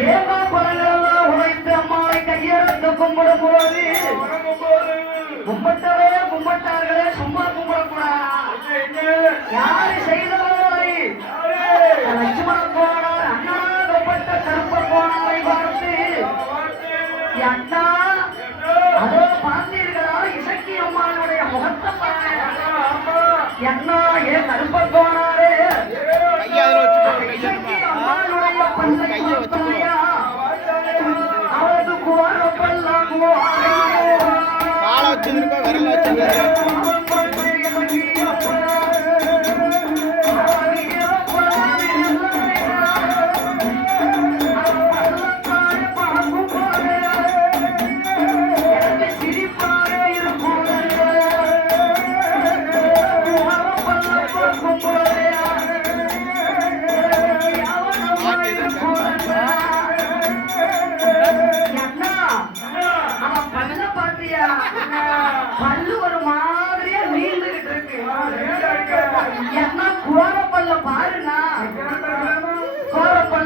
தேவா பழங்களெல்லாம் உழைத்து அம்மாவை கையெழுத்து கும்பிடும் போது கும்பிட்டவே கும்பிட்டார்களே சும்மா கும்பிடக்கூடாது. யாரு செய்தவரை லட்சுமண கோணார் அண்ணாகப்பட்ட கருப்ப கோணாரை பார்த்து அண்ணா அதோ பார்த்தீர்களா இசக்கி அம்மானுடைய முகத்தை அண்ணா ஏன் கருப்ப கோணாரே இசக்கி அம்மானுடைய பல்லை அவரது கோர பல்லாங்குவோ காலை வச்சிருக்கா விரல வச்சிருக்கா பல்லு ஒரு